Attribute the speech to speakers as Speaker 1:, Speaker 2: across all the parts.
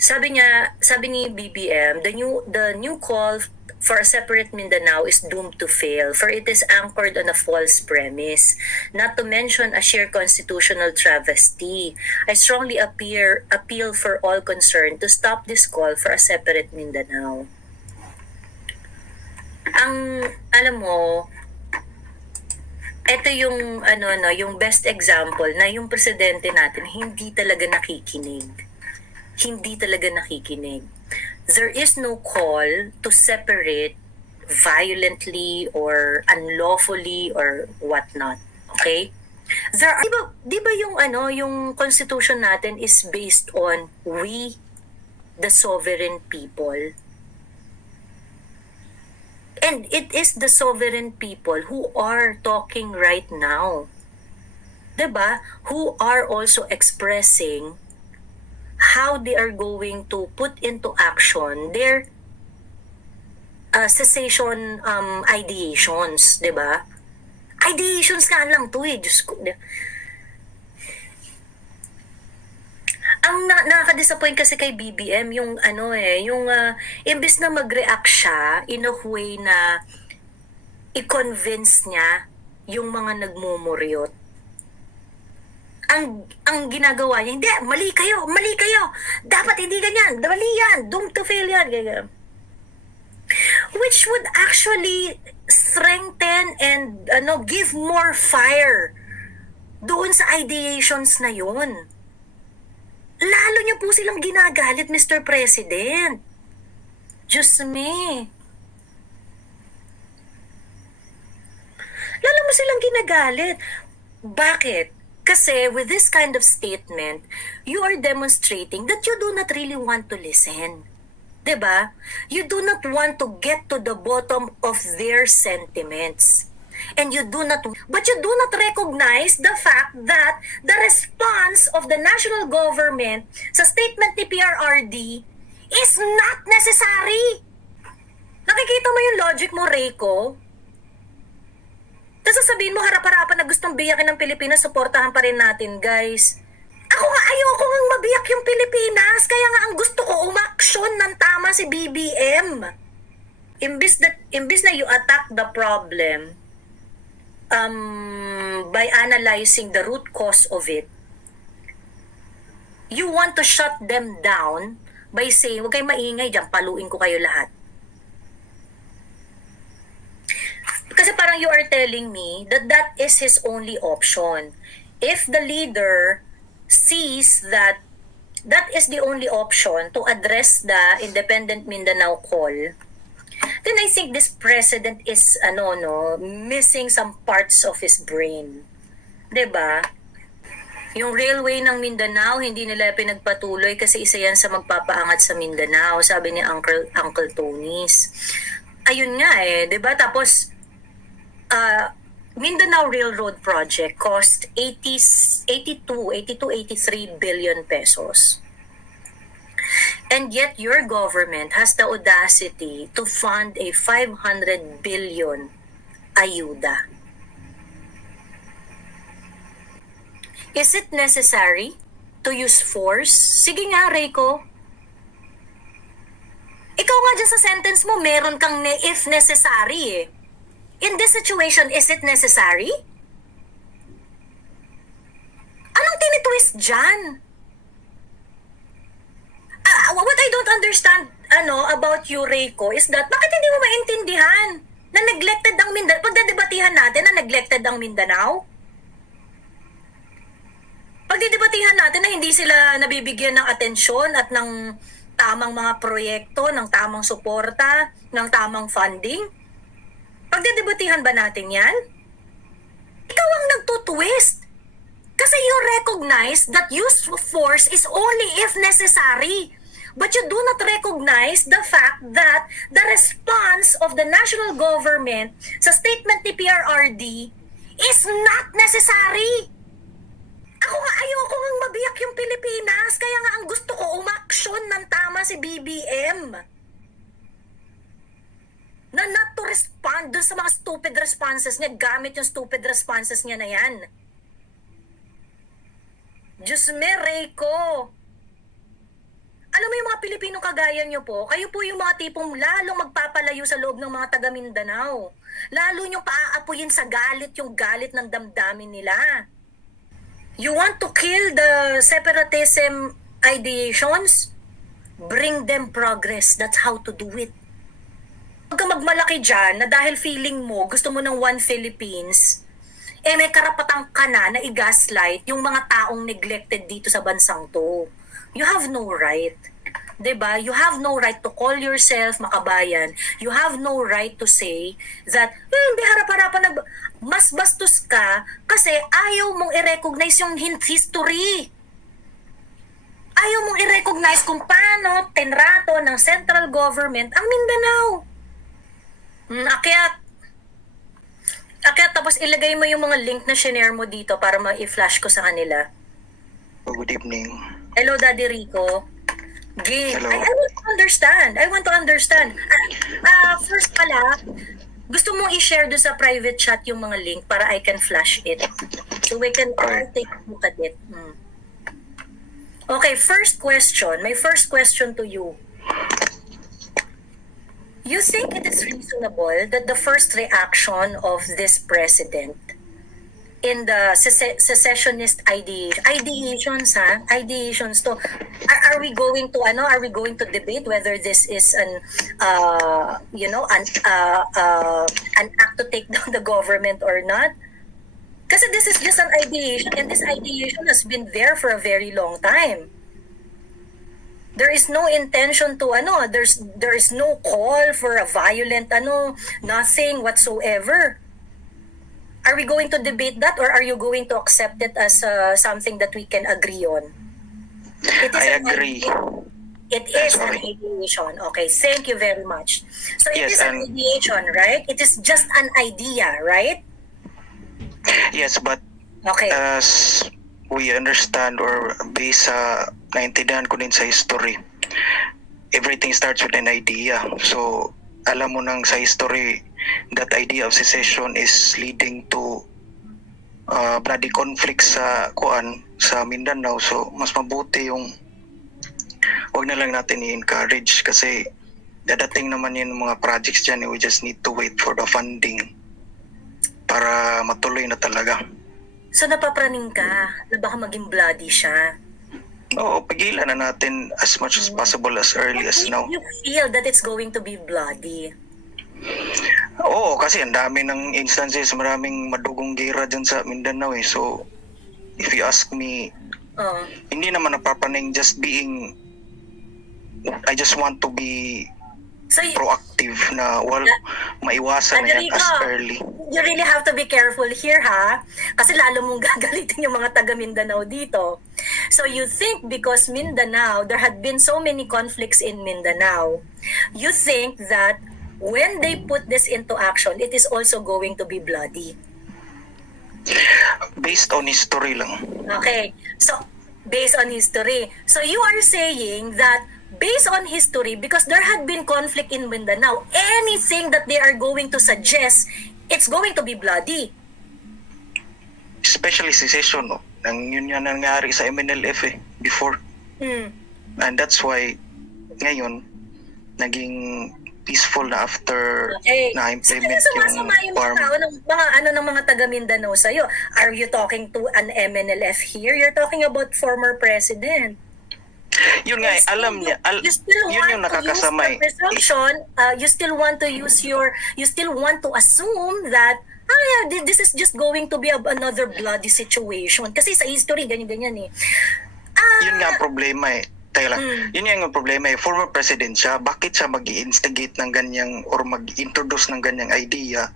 Speaker 1: Sabi niya, sabi ni BBM, the new the new call for a separate Mindanao is doomed to fail for it is anchored on a false premise, not to mention a sheer constitutional travesty. I strongly appear, appeal for all concerned to stop this call for a separate Mindanao. Ang alam mo, ito yung ano no, yung best example na yung presidente natin hindi talaga nakikinig. Hindi talaga nakikinig. There is no call to separate violently or unlawfully or whatnot. Okay? There are, di ba, di ba yung ano, yung constitution natin is based on we, the sovereign people. And it is the sovereign people who are talking right now. 'Di ba? Who are also expressing how they are going to put into action their uh, cessation um, ideations, 'di ba? Ideations nga lang 'to eh, Diyos ko. ang na- nakaka-disappoint kasi kay BBM yung ano eh, yung uh, imbes na mag-react siya in a way na i-convince niya yung mga nagmumuryot. Ang ang ginagawa niya, hindi, mali kayo, mali kayo. Dapat hindi ganyan, mali yan, doomed to fail yan. ganyan. Which would actually strengthen and ano give more fire doon sa ideations na yun lalo niyo po silang ginagalit, Mr. President. Diyos me. Lalo mo silang ginagalit. Bakit? Kasi with this kind of statement, you are demonstrating that you do not really want to listen. 'Di ba? You do not want to get to the bottom of their sentiments. And you do not, but you do not recognize the fact that the response of the national government sa statement ni PRRD is not necessary. Nakikita mo yung logic mo, Reiko? Tapos sasabihin mo harap-harapan na gustong biyakin ng Pilipinas, suportahan pa rin natin, guys. Ako nga ayoko nga mabiyak yung Pilipinas, kaya nga ang gusto ko umaksyon ng tama si BBM. Imbis, that, imbis na you attack the problem, um, by analyzing the root cause of it, you want to shut them down by saying, huwag kayong maingay dyan, paluin ko kayo lahat. Kasi parang you are telling me that that is his only option. If the leader sees that that is the only option to address the independent Mindanao call, then I think this president is ano no missing some parts of his brain. 'Di ba? Yung railway ng Mindanao hindi nila pinagpatuloy kasi isa yan sa magpapaangat sa Mindanao, sabi ni Uncle Uncle Tony's. Ayun nga eh, 'di ba? Tapos uh, Mindanao Railroad Project cost 80 82 82 83 billion pesos. And yet your government has the audacity to fund a 500 billion ayuda. Is it necessary to use force? Sige nga, Reiko. Ikaw nga dyan sa sentence mo, meron kang ne- if necessary eh. In this situation, is it necessary? Anong tinitwist dyan? Ah, what I don't understand ano about you, Reiko, is that bakit hindi mo maintindihan na neglected ang Mindanao? Pagdadebatihan natin na neglected ang Mindanao? Pagdidebatihan natin na hindi sila nabibigyan ng atensyon at ng tamang mga proyekto, ng tamang suporta, ng tamang funding? Pagdidebatihan ba natin yan? Ikaw ang nagtutwist. Kasi you recognize that use of force is only if necessary. But you do not recognize the fact that the response of the national government sa statement ni PRRD is not necessary. Ako nga ayoko nga mabiyak yung Pilipinas, kaya nga ang gusto ko umaksyon ng tama si BBM. Na not to respond dun sa mga stupid responses niya, gamit yung stupid responses niya na yan. Diyos me, Reiko. Alam mo yung mga Pilipino kagaya nyo po, kayo po yung mga tipong lalong magpapalayo sa loob ng mga taga Mindanao. Lalo nyo paaapuyin sa galit yung galit ng damdamin nila. You want to kill the separatism ideations? Bring them progress. That's how to do it. Huwag magmalaki dyan na dahil feeling mo, gusto mo ng One Philippines, eh may karapatang ka na na i-gaslight yung mga taong neglected dito sa bansang to. You have no right. 'Di ba? You have no right to call yourself makabayan. You have no right to say that, eh, hindi harap-harapan nag... Mas bastos ka kasi ayaw mong i-recognize yung history. Ayaw mong i-recognize kung paano tenrato ng central government ang Mindanao. Mm, akyat. Akyat, tapos ilagay mo yung mga link na shinare mo dito para ma-flash ko sa kanila.
Speaker 2: Good evening.
Speaker 1: Hello, Daddy Rico. Game.
Speaker 2: Hello.
Speaker 1: I, I want to understand. I want to understand. Ah, ah, first pala, gusto mong i-share doon sa private chat yung mga link para I can flash it. So we can all take a look at it. Hmm. Okay, first question. My first question to you. You think it is reasonable that the first reaction of this president in the sece- secessionist ideation, ideations ha, ideations to, are, are we going to ano, are we going to debate whether this is an, uh, you know, an, uh, uh, an act to take down the government or not? Kasi this is just an ideation and this ideation has been there for a very long time. There is no intention to ano, there's there is no call for a violent ano, nothing whatsoever. Are we going to debate that or are you going to accept it as uh, something that we can agree on? It
Speaker 2: I agree.
Speaker 1: It is an ideation. Okay, thank you very much. So it
Speaker 2: Yes,
Speaker 1: is an ideation, right? It is just an idea, right?
Speaker 2: Yes, but
Speaker 1: Okay.
Speaker 2: as we understand or based sa naintindihan ko din sa history, everything starts with an idea. So, alam mo nang sa history, that idea of secession is leading to uh, bloody conflict sa kuan sa Mindanao. So, mas mabuti yung wag na lang natin i-encourage kasi dadating naman yung mga projects dyan. eh, We just need to wait for the funding para matuloy na talaga.
Speaker 1: So napapraning ka na baka maging bloody siya.
Speaker 2: Oo, pigilan na natin as much as possible as early as now.
Speaker 1: you feel that it's going to be bloody.
Speaker 2: Oo, kasi ang dami ng instances, maraming madugong gera dyan sa Mindanao eh. So, if you ask me,
Speaker 1: Oh.
Speaker 2: hindi naman napapaning just being, I just want to be
Speaker 1: So y-
Speaker 2: proactive na well, maiwasan na yan as
Speaker 1: Federico,
Speaker 2: early.
Speaker 1: You really have to be careful here ha. Kasi lalo mong gagalitin yung mga taga Mindanao dito. So you think because Mindanao, there had been so many conflicts in Mindanao, you think that when they put this into action, it is also going to be bloody.
Speaker 2: Based on history lang.
Speaker 1: Okay. So, based on history. So, you are saying that based on history, because there had been conflict in Mindanao, anything that they are going to suggest, it's going to be bloody.
Speaker 2: Especially secession, no? Nang yun yan nangyari sa MNLF eh, before.
Speaker 1: Hmm.
Speaker 2: And that's why, ngayon, naging peaceful na after
Speaker 1: Okay.
Speaker 2: na-implement
Speaker 1: so,
Speaker 2: yung
Speaker 1: sumasama yung mga
Speaker 2: farm.
Speaker 1: tao ng mga ano ng mga taga Mindanao sa iyo. Are you talking to an MNLF here? You're talking about former president.
Speaker 2: Yun nga, eh, alam
Speaker 1: you-
Speaker 2: niya, al-
Speaker 1: you still
Speaker 2: yun
Speaker 1: want
Speaker 2: yung
Speaker 1: to
Speaker 2: nakakasama
Speaker 1: use
Speaker 2: eh.
Speaker 1: the presumption, uh, you still want to use your, you still want to assume that, ah, yeah, thi- this is just going to be a, another bloody situation. Kasi sa history, ganyan-ganyan eh. Ah,
Speaker 2: Yun nga ang problema eh. Teka lang,
Speaker 1: Mm.
Speaker 2: yun nga ang problema eh. Former president siya, bakit siya mag instigate ng ganyang or mag-introduce ng ganyang idea?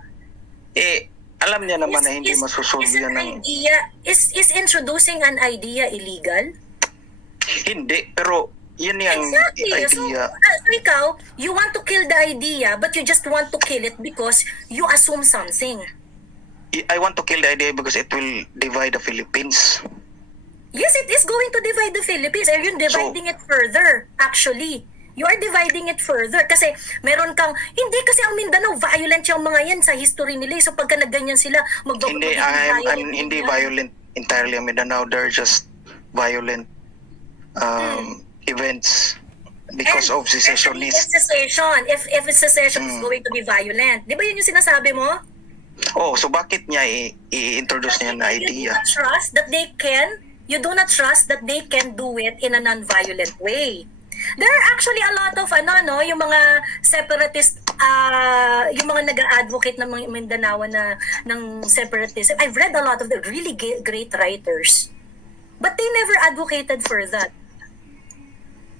Speaker 2: Eh, alam niya naman
Speaker 1: is-
Speaker 2: na hindi
Speaker 1: is
Speaker 2: yan
Speaker 1: an
Speaker 2: ng...
Speaker 1: idea, is, is introducing an idea illegal?
Speaker 2: Hindi, pero yun yung
Speaker 1: Exactly. So,
Speaker 2: idea.
Speaker 1: ah, so ikaw, you want to kill the idea, but you just want to kill it because you assume something.
Speaker 2: I- want to kill the idea because it will divide the Philippines.
Speaker 1: Yes, it is going to divide the Philippines. And you're dividing it further, actually. You are dividing it further. Kasi meron kang, hindi kasi ang Mindanao, violent yung mga yan sa history nila. So pagka nagganyan sila, mag
Speaker 2: Hindi, I'm, I'm hindi violent entirely ang Mindanao. They're just violent um, events because
Speaker 1: And
Speaker 2: of secessionist.
Speaker 1: If secession, if, if secession is
Speaker 2: Mm.
Speaker 1: going to be violent. Di ba yun yung sinasabi mo?
Speaker 2: Oh, so bakit niya i-introduce niya na
Speaker 1: You do
Speaker 2: idea?
Speaker 1: not trust that they can, you do not trust that they can do it in a non-violent way. There are actually a lot of ano no, yung mga separatist ah yung mga nag-advocate ng mga Mindanao na ng separatism. I've read a lot of the really great writers. But they never advocated for that.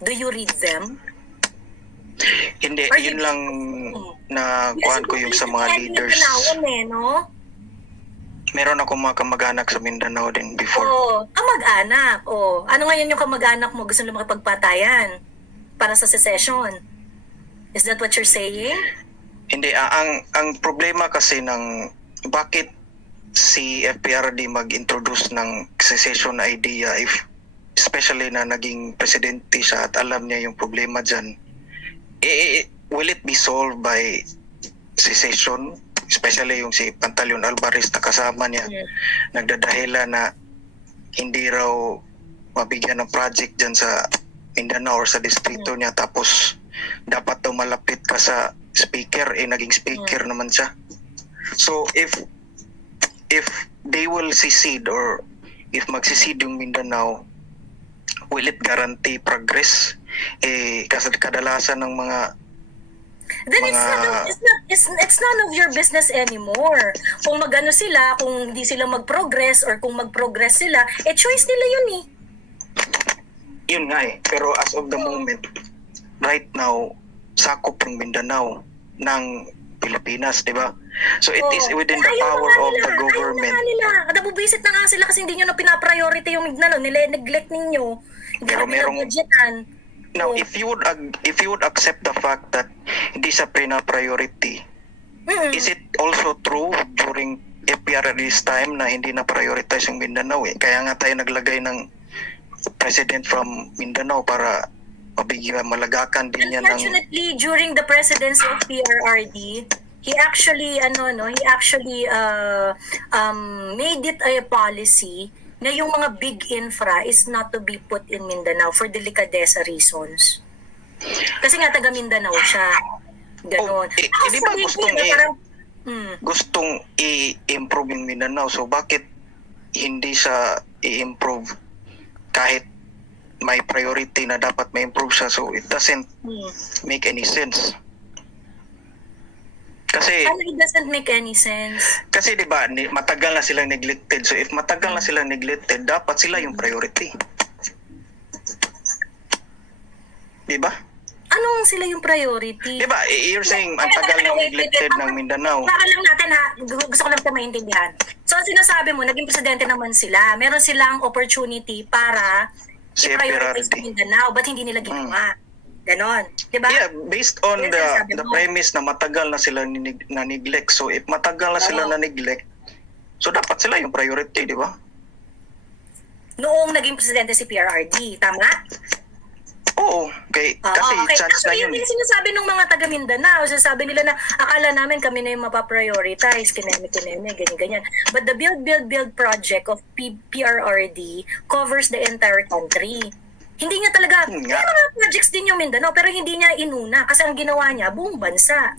Speaker 1: Do you read them?
Speaker 2: Hindi,
Speaker 1: Or
Speaker 2: yun lang na kuhan ko yung sa mga leaders.
Speaker 1: Eh, no?
Speaker 2: Meron ako mga kamag-anak sa Mindanao din before.
Speaker 1: Oo, kamag-anak. Oh, ano ngayon yung kamag-anak mo gusto nila makipagpatayan para sa secession? Is that what you're saying?
Speaker 2: Hindi, ah, ang ang problema kasi ng bakit si FPRD mag-introduce ng secession idea if especially na naging presidente siya at alam niya yung problema dyan, eh, eh, will it be solved by secession? Especially yung si Pantaleon Alvarez na kasama niya,
Speaker 1: Mm.
Speaker 2: nagdadahila na hindi raw mabigyan ng project dyan sa Mindanao or sa distrito niya. Tapos dapat daw malapit ka sa speaker. Eh naging speaker naman siya. So if if they will secede or if magsisid yung Mindanao will it guarantee progress eh kasi kadalasan ng mga
Speaker 1: Then it's,
Speaker 2: Mga-
Speaker 1: not, it's, not, it's, it's none of your business anymore. Kung magano sila, kung hindi sila mag-progress or kung mag-progress sila, eh choice nila yun eh.
Speaker 2: yun nga eh pero as of the moment right now sakop ng Mindanao ng Pilipinas di ba so it is
Speaker 1: Oo.
Speaker 2: within the
Speaker 1: ayaw na
Speaker 2: power of
Speaker 1: nila,
Speaker 2: the
Speaker 1: Ayaw
Speaker 2: government
Speaker 1: na nga nila. Nabubisit na nga sila kasi hindi nyo na pinapriority yung Mindanao. Nile-neglect ninyo. Hindi
Speaker 2: Pero
Speaker 1: na
Speaker 2: merong-. Now,
Speaker 1: Oh.
Speaker 2: if you would ag- if you would accept the fact that hindi sa priority,
Speaker 1: Mm.
Speaker 2: is it also true during FPRD's time na hindi na prioritize yung Mindanao eh? Kaya nga tayo naglagay ng president from Mindanao para mabigyan malagakan din niya ng
Speaker 1: Unfortunately, during the presidency of PRRD, he actually ano no, he actually uh, um, made it a policy na yung mga big infra is not to be put in Mindanao for delicadeza reasons. Kasi nga taga Mindanao siya. Ganon.
Speaker 2: Oh, eh, ba gustong i-
Speaker 1: parang, hmm,
Speaker 2: gustong i-improve yung Mindanao. So bakit hindi siya i-improve kahit may priority na dapat ma-improve siya. So it doesn't
Speaker 1: hmm.
Speaker 2: make any sense. Kasi
Speaker 1: Ano, it doesn't make any sense.
Speaker 2: Kasi 'di ba, ni- matagal na silang neglected. So if matagal na silang neglected, dapat sila yung priority. 'Di ba?
Speaker 1: Anong sila yung priority?
Speaker 2: 'Di ba? You're saying ang tagal na neglected ng Mindanao.
Speaker 1: Baka lang natin ha, gu- gusto ko lang ito maintindihan. So, ang sinasabi mo, naging presidente naman sila. Meron silang opportunity para i-prioritize
Speaker 2: FPRD.
Speaker 1: Mindanao. Ba't hindi nila ginawa? Ganon. Diba?
Speaker 2: Yeah, based on the the
Speaker 1: mo.
Speaker 2: premise na matagal na sila ninig- na neglect. So if matagal na sila
Speaker 1: Oo.
Speaker 2: na neglect, so dapat sila yung priority, 'di ba?
Speaker 1: Noong naging presidente si PRRD. Tama?
Speaker 2: Oo, kay,
Speaker 1: Oo,
Speaker 2: kasi
Speaker 1: okay.
Speaker 2: chance na
Speaker 1: Actually,
Speaker 2: yun.
Speaker 1: yun
Speaker 2: eh.
Speaker 1: yung sinasabi ng mga taga Mindanao. Sinasabi nila na akala namin kami na yung mapaprioritize, kineme, kineme, ganyan, ganyan. But the Build, Build, Build project of P- PRRD covers the entire country. Hindi niya talaga,
Speaker 2: Yun
Speaker 1: may
Speaker 2: nga.
Speaker 1: mga projects yung Mindanao, pero hindi niya inuna kasi ang ginawa niya, buong bansa.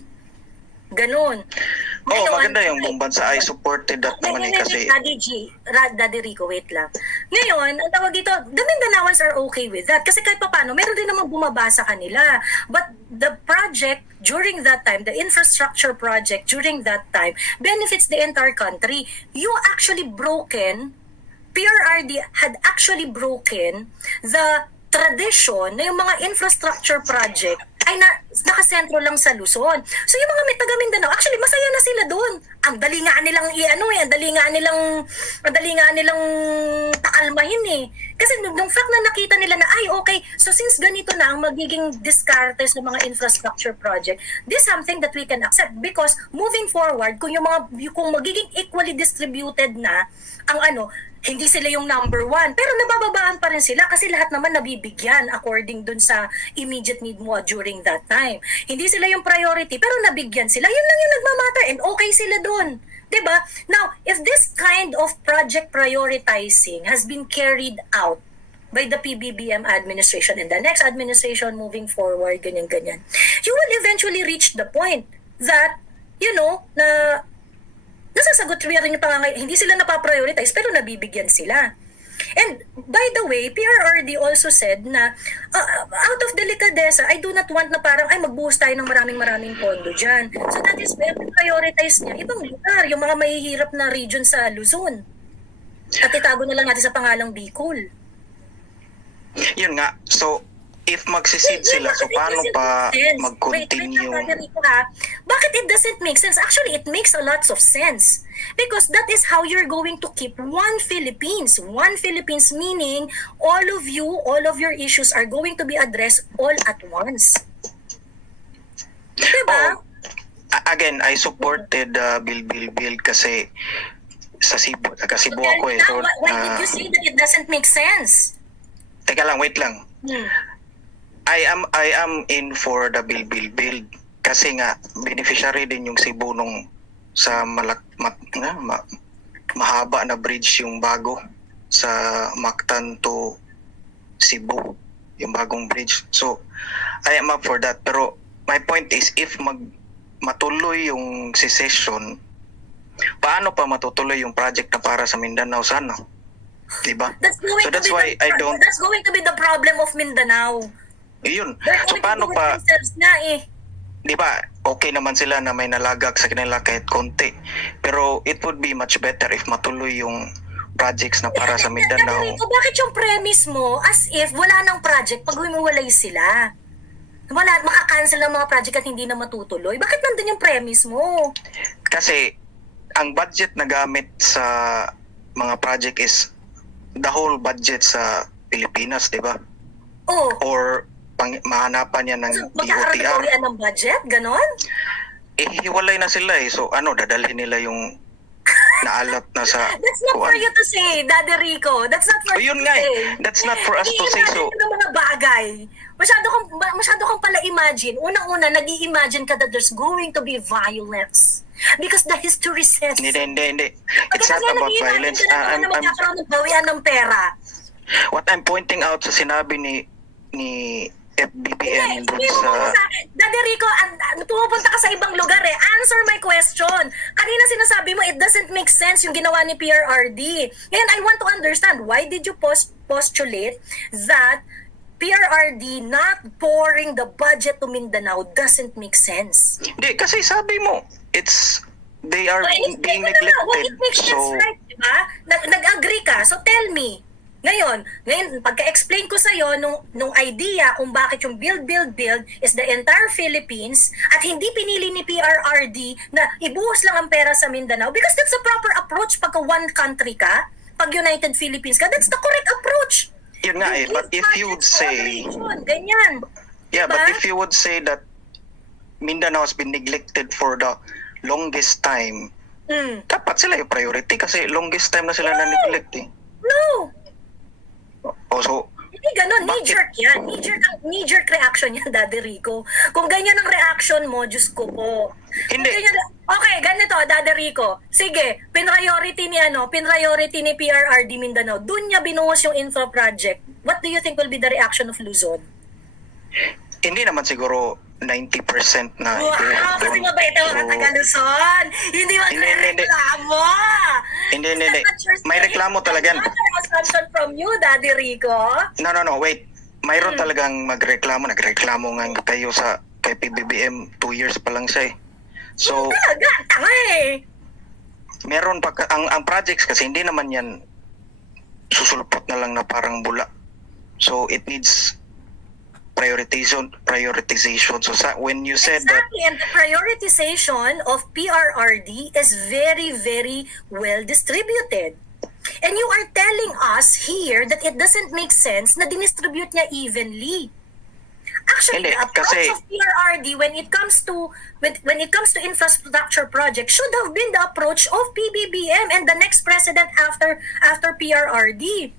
Speaker 1: Ganon.
Speaker 2: Oo,
Speaker 1: Ngayon,
Speaker 2: maganda yung buong bansa ay supported that naman eh kasi
Speaker 1: Daddy G, Daddy Rico, wait lang. Ngayon, ang tawag dito, the Mindanaoans are okay with that. Kasi kahit pa paano, meron din naman bumaba sa kanila. But the project during that time, the infrastructure project during that time, benefits the entire country. You actually broken PRRD had actually broken the tradition na yung mga infrastructure project ay na, nakasentro lang sa Luzon. So yung mga may taga Mindanao, actually masaya na sila doon. Ang dali nga nilang i-ano eh, ang dali nga nilang ang dali nga nilang takalmahin eh. Kasi nung, fact na nakita nila na ay okay, so since ganito na ang magiging diskarte sa mga infrastructure project, this is something that we can accept because moving forward, kung yung mga kung magiging equally distributed na ang ano, hindi sila yung number one. Pero nabababaan pa rin sila kasi lahat naman nabibigyan according dun sa immediate need mo during that time. Hindi sila yung priority pero nabigyan sila. Yun lang yung nagmamatter and okay sila dun. 'Di ba? Now, if this kind of project prioritizing has been carried out by the PBBM administration and the next administration moving forward, ganyan-ganyan, you will eventually reach the point that, you know, na nasasagot rin yung pangangay, hindi sila napaprioritize pero nabibigyan sila. And by the way, PRRD also said na uh, out of delicadeza, I do not want na parang ay magbuhos tayo ng maraming maraming pondo dyan. So that is where prioritize niya ibang lugar, yung mga mahihirap na region sa Luzon. At itago na lang natin sa pangalang Bicol.
Speaker 2: Yun nga. So, if magsisid sila, so paano pa mag-continue?
Speaker 1: Wait, wait? Bakit it doesn't make sense? Actually, it makes a lots of sense. Because that is how you're going to keep one Philippines. One Philippines meaning all of you, all of your issues are going to be addressed all at once. Diba?
Speaker 2: Oh, again, I supported uh, Bill Bill Bill kasi sa Cebu, taga Cebu ako eh. So,
Speaker 1: why, why did
Speaker 2: uh,
Speaker 1: you say that it doesn't make sense?
Speaker 2: teka lang, wait lang.
Speaker 1: Hmm.
Speaker 2: I am I am in for the Bill Bill Build kasi nga beneficiary din yung Cebu nung sa malak mat, nga, ma, mahaba na bridge yung bago sa Mactan to Cebu yung bagong bridge. So I am up for that pero my point is if mag matuloy yung secession paano pa matutuloy yung project na para sa Mindanao sana? 'Di ba?
Speaker 1: That's going
Speaker 2: So
Speaker 1: to
Speaker 2: that's
Speaker 1: be
Speaker 2: why
Speaker 1: the,
Speaker 2: I don't
Speaker 1: That's going to be the problem of Mindanao.
Speaker 2: Yun.
Speaker 1: They're
Speaker 2: So paano pa
Speaker 1: na eh.
Speaker 2: 'di ba, okay naman sila na may nalagak sa kanila kahit konti. Pero it would be much better if matuloy yung projects na para sa Mindanao.
Speaker 1: Rico, bakit yung premise mo as if wala nang project pag humiwalay sila? Wala, makakancel ng mga project at hindi na matutuloy. Bakit nandun yung premise mo?
Speaker 2: Kasi ang budget na gamit sa mga project is the whole budget sa Pilipinas, 'di ba?
Speaker 1: Oh,
Speaker 2: Or pang, mahanapan niya ng
Speaker 1: so,
Speaker 2: DOTR.
Speaker 1: ng budget? Ganon?
Speaker 2: Eh, hiwalay na sila eh. So ano, dadalhin nila yung naalat na sa
Speaker 1: That's not for
Speaker 2: kuwan.
Speaker 1: you to say, Daddy Rico. That's not for
Speaker 2: Oh,
Speaker 1: you
Speaker 2: yun
Speaker 1: to
Speaker 2: nga
Speaker 1: say.
Speaker 2: eh. That's not for us to say. So,
Speaker 1: ng mga bagay. Masyado kang, ma- masyado kang pala imagine. Unang-una, nag imagine ka that there's going to be violence. Because the history says
Speaker 2: hindi, hindi, hindi. It's not about violence.
Speaker 1: ka na naman
Speaker 2: I'm, I'm,
Speaker 1: magkakaroon ng bawian ng pera.
Speaker 2: what I'm pointing out sa sinabi ni ni FBBM dun sa...
Speaker 1: Daddy Rico, pumupunta ka sa ibang lugar eh. Answer my question. Kanina sinasabi mo, it doesn't make sense yung ginawa ni PRRD. Ngayon, I want to understand, why did you post postulate that PRRD not pouring the budget to Mindanao doesn't make sense?
Speaker 2: Hindi, kasi sabi mo, it's... They are
Speaker 1: So, in-
Speaker 2: being
Speaker 1: nga, well,
Speaker 2: neglected.
Speaker 1: it makes sense,
Speaker 2: So,
Speaker 1: right? Diba? Nag- nag-agree ka. So tell me, ngayon, ngayon pagka-explain ko sa'yo nung, nung idea kung bakit yung build, build, build is the entire Philippines at hindi pinili ni PRRD na ibuhos lang ang pera sa Mindanao because that's the proper approach pagka one country ka, pag United Philippines ka, that's the correct approach.
Speaker 2: yun nga eh. But if you would
Speaker 1: budgets to other
Speaker 2: say...
Speaker 1: ganyan.
Speaker 2: Yeah, but
Speaker 1: Diba?
Speaker 2: if you would say that Mindanao has been neglected for the longest time,
Speaker 1: Hmm.
Speaker 2: dapat sila yung priority kasi longest time na sila na-neglect eh.
Speaker 1: No,
Speaker 2: O so,
Speaker 1: Hindi ganun, knee-jerk yan. Knee-jerk, knee-jerk reaction yan, Daddy Rico. Kung ganyan ang reaction mo, Diyos ko po. Kung
Speaker 2: Hindi.
Speaker 1: ganyan- okay, ganito, Daddy Rico. Sige, pinriority ni ano, pinriority ni PRRD Mindanao. Doon niya binuhos yung infra project. What do you think will be the reaction of Luzon?
Speaker 2: hindi naman siguro 90% na
Speaker 1: Wow,
Speaker 2: ito.
Speaker 1: kasi mabait ang mga
Speaker 2: So,
Speaker 1: taga Luzon. Hindi magre-reklamo.
Speaker 2: Hindi, hindi, hindi. May reklamo talaga.
Speaker 1: Assumption from you, Daddy Rico.
Speaker 2: No, no, no, wait. Mayroon
Speaker 1: Hmm.
Speaker 2: talagang magreklamo. Nagreklamo nga kayo sa kay PBBM two years pa lang siya eh. So,
Speaker 1: Talaga, tanga eh.
Speaker 2: meron pa ang ang projects kasi hindi naman yan susulpot na lang na parang bula. So, it needs prioritization prioritization. So, when you said that
Speaker 1: Exactly, and the prioritization of PRRD is very, very well distributed. And you are telling us here that it doesn't make sense na dinistribute niya evenly. Actually,
Speaker 2: Hindi,
Speaker 1: the approach
Speaker 2: kasi-
Speaker 1: of PRRD when it comes to when, when it comes to infrastructure projects should have been the approach of PBBM and the next president after after PRRD.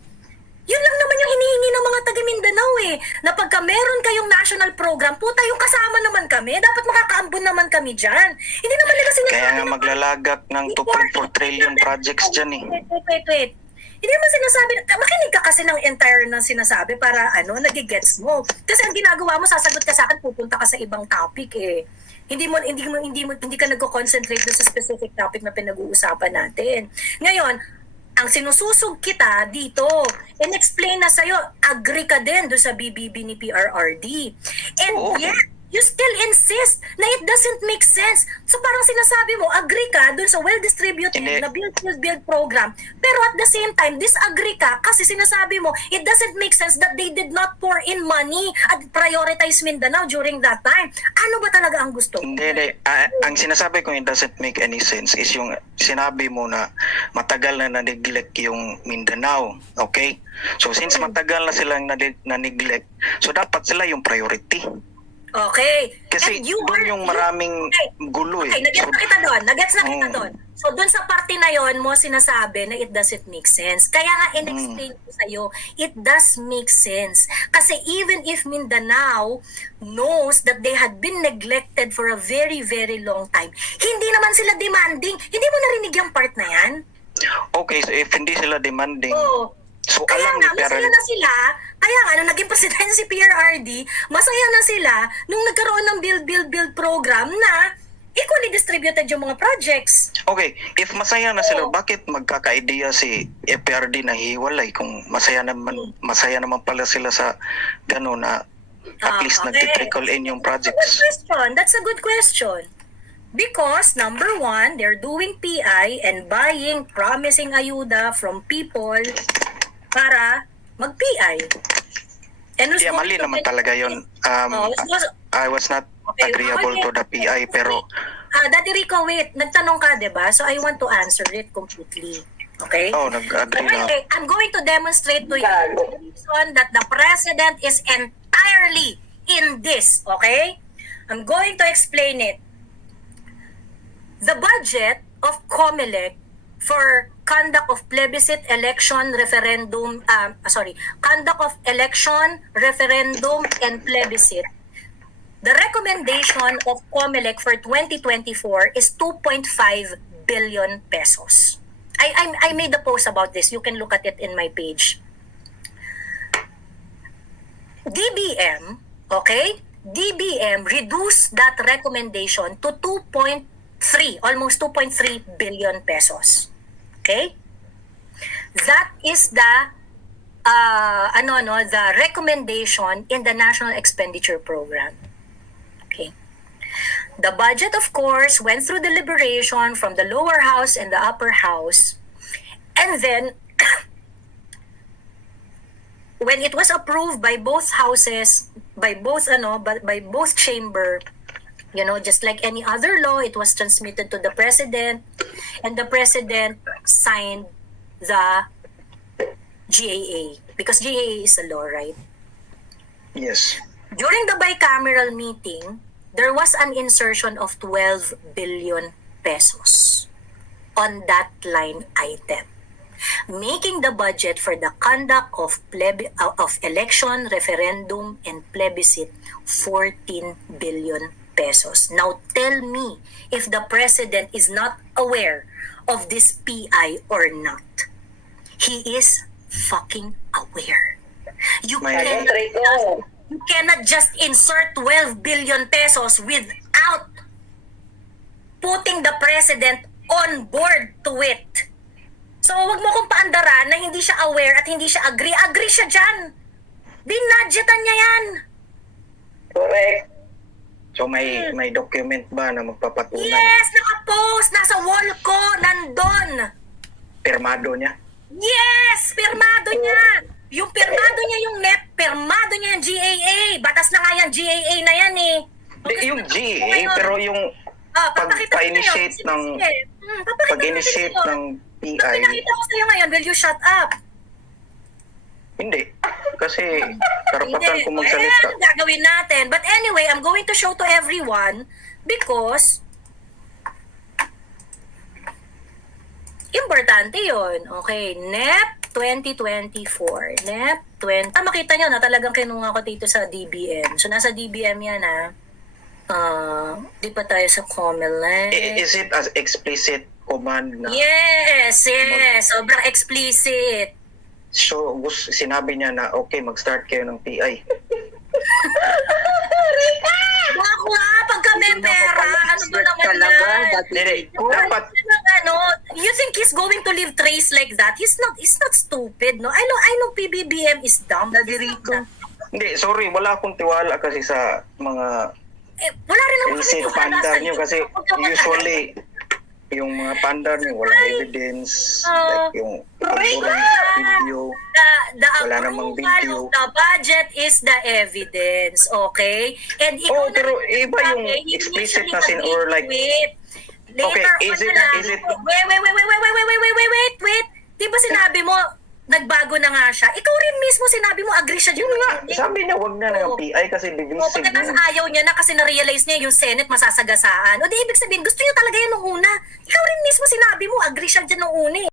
Speaker 1: Yun lang naman yung hinihingi ng mga taga Mindanao eh. Na pagka meron kayong national program, puta yung kasama naman kami. Dapat makakaambon naman kami dyan. Hindi naman nila sinasabi
Speaker 2: kaya nga
Speaker 1: na-
Speaker 2: maglalagak ng 2.4 trillion projects dyan eh.
Speaker 1: Wait, wait, wait, wait. Hindi naman sinasabi, makinig ka kasi ng entire ng sinasabi para ano, nagigets mo. Kasi ang ginagawa mo, sasagot ka sa akin, pupunta ka sa ibang topic eh. Hindi mo hindi mo hindi mo hindi ka nagko-concentrate doon sa specific topic na pinag-uusapan natin. Ngayon, ang sinususog kita dito, in-explain na sa'yo, agree ka din doon sa BBB ni PRRD. And
Speaker 2: Oo.
Speaker 1: yet, you still insist na it doesn't make sense. So parang sinasabi mo, agree ka dun sa well-distributed
Speaker 2: Hindi.
Speaker 1: na build, build, build program. Pero at the same time, disagree ka kasi sinasabi mo, it doesn't make sense that they did not pour in money at prioritize Mindanao during that time. Ano ba talaga ang gusto?
Speaker 2: Hindi, hindi. Ah, ang sinasabi ko it doesn't make any sense is yung sinabi mo na matagal na na-neglect yung Mindanao. Okay? So since matagal na silang na- na-neglect, so dapat sila yung priority.
Speaker 1: Okay.
Speaker 2: Kasi
Speaker 1: And you are-
Speaker 2: yung
Speaker 1: you-
Speaker 2: maraming
Speaker 1: Okay.
Speaker 2: gulo eh.
Speaker 1: Okay, nagets na kita doon. Nagets na kita
Speaker 2: Mm.
Speaker 1: doon. So, doon sa parte na yon mo sinasabi na it doesn't make sense. Kaya nga in-explain
Speaker 2: Mm.
Speaker 1: ko sa'yo, it does make sense. Kasi even if Mindanao knows that they had been neglected for a very, very long time, hindi naman sila demanding. Hindi mo narinig yung part na yan?
Speaker 2: okay, so if hindi sila demanding,
Speaker 1: Oo.
Speaker 2: So
Speaker 1: Kaya
Speaker 2: alam ni
Speaker 1: nga, masaya
Speaker 2: Pero
Speaker 1: na sila. Kaya nga, nung naging presidente si PRRD, masaya na sila nung nagkaroon ng build, build, build program na equally distributed yung mga projects.
Speaker 2: Okay, if masaya na sila,
Speaker 1: Oo.
Speaker 2: bakit magkaka-idea si FPRD na hiwalay kung masaya naman masaya naman pala sila sa gano'n na at
Speaker 1: Ah,
Speaker 2: least
Speaker 1: okay.
Speaker 2: nagtitrickle in yung
Speaker 1: That's a good
Speaker 2: projects.
Speaker 1: question. That's a good question. Because, number one, they're doing PI and buying, promising ayuda from people para mag-PI. And
Speaker 2: Yeah, mali
Speaker 1: to
Speaker 2: naman talaga yun. Um,
Speaker 1: Oh, going-
Speaker 2: I was not
Speaker 1: Okay,
Speaker 2: agreeable
Speaker 1: okay.
Speaker 2: to the PI pero
Speaker 1: Ah, Daddy Rico, wait. Nagtanong ka, di ba? So, I want to answer it completely. Okay?
Speaker 2: oh, nag-agree na.
Speaker 1: Okay, I'm going to demonstrate to you the reason that the president is entirely in this, okay? I'm going to explain it. The budget of COMELEC for conduct of plebiscite election referendum um sorry conduct of election referendum and plebiscite the recommendation of COMELEC for 2024 is 2.5 billion pesos. I, I I made a post about this. You can look at it in my page. DBM, okay? DBM reduced that recommendation to 2.3, almost 2.3 billion pesos. Okay? That is the uh, ano no, the recommendation in the National Expenditure Program. Okay. The budget, of course, went through deliberation from the lower house and the upper house. And then, when it was approved by both houses, by both, ano, by, by both chamber, you know, just like any other law, it was transmitted to the president, and the president signed the GAA, because GAA is a law, right?
Speaker 2: Yes.
Speaker 1: During the bicameral meeting, there was an insertion of 12 billion pesos on that line item, making the budget for the conduct of pleb- uh, of election, referendum, and plebiscite 14 billion pesos. Now tell me if the president is not aware of this PI or not. He is fucking aware. You cannot just you cannot just insert 12 billion pesos without putting the president on board to it. So, wag mo kong paandaran na hindi siya aware at hindi siya agree. Agree siya dyan. Binadgetan niya yan.
Speaker 3: Correct.
Speaker 2: So may may document ba na magpapatunay
Speaker 1: Yes, nakapost. Nasa wall ko. Nandun.
Speaker 2: pirmado niya?
Speaker 1: Yes, pirmado niya. Yung pirmado niya yung NEP, pirmado niya yung GAA. Batas na nga yan, GAA na yan eh.
Speaker 2: Di, yung GA, pero yung
Speaker 1: Ah, papakita ko
Speaker 2: pag-initiate
Speaker 1: sa'yo.
Speaker 2: ng-
Speaker 1: Sige, sige. Hmm, papakita
Speaker 2: pag-initiate
Speaker 1: ko sa'yo.
Speaker 2: ng
Speaker 1: Pag
Speaker 2: PI,
Speaker 1: pinakita ko sa'yo ngayon, will you shut up?
Speaker 2: Hindi. Kasi karapatan
Speaker 1: Hindi.
Speaker 2: ko magsalita.
Speaker 1: Ano gagawin natin? But anyway, I'm going to show to everyone because importante yon Okay, NEP 2024. NEP 20. Ah, makita nyo na talagang kinuha ko dito sa DBM. So, nasa DBM yan ha. Ah, di pa tayo sa Comelec.
Speaker 2: Is it as explicit command na
Speaker 1: Yes, yes. Sobrang explicit.
Speaker 2: So sinabi niya na okay mag-start kayo ng PI
Speaker 1: Bako nga, pagka may pera, ano ba naman
Speaker 4: talaga,
Speaker 1: yan?
Speaker 2: dapat
Speaker 1: Ano, ano, you think he's going to leave trace like that? He's not he's not stupid, no? I know I know PBBM is dumb. Nadirito.
Speaker 2: hindi sorry wala akong tiwala kasi sa mga
Speaker 1: Eh, wala rin kami
Speaker 2: illicit
Speaker 1: tiwala sa'yo.
Speaker 2: niyo kasi usually yung mga pandar niyo walang evidence
Speaker 1: Ah.
Speaker 2: like yung video
Speaker 1: The, the
Speaker 2: Wala namang video.
Speaker 1: the budget is the evidence, okay? And ikaw
Speaker 2: Oh,
Speaker 1: na
Speaker 2: pero iba yung explicit na sin- or like-
Speaker 1: to it. Later
Speaker 2: Okay, is it-
Speaker 1: na lang,
Speaker 2: is it-
Speaker 1: wait, wait, wait, wait, wait, wait, wait, wait, wait, wait, wait. Di ba sinabi mo, nagbago na nga siya? Ikaw rin mismo sinabi mo, agree siya
Speaker 2: yun nga
Speaker 1: dyan.
Speaker 2: sabi niya wag na ng
Speaker 1: Oo.
Speaker 2: PI kasi
Speaker 1: O,
Speaker 2: divisive
Speaker 1: pagkatapos ayaw niya na kasi na-realize niya yung Senate masasagasaan. O di ibig sabihin, gusto niya talaga yun nung una. Ikaw rin mismo sinabi mo, agree siya dyan nung una eh.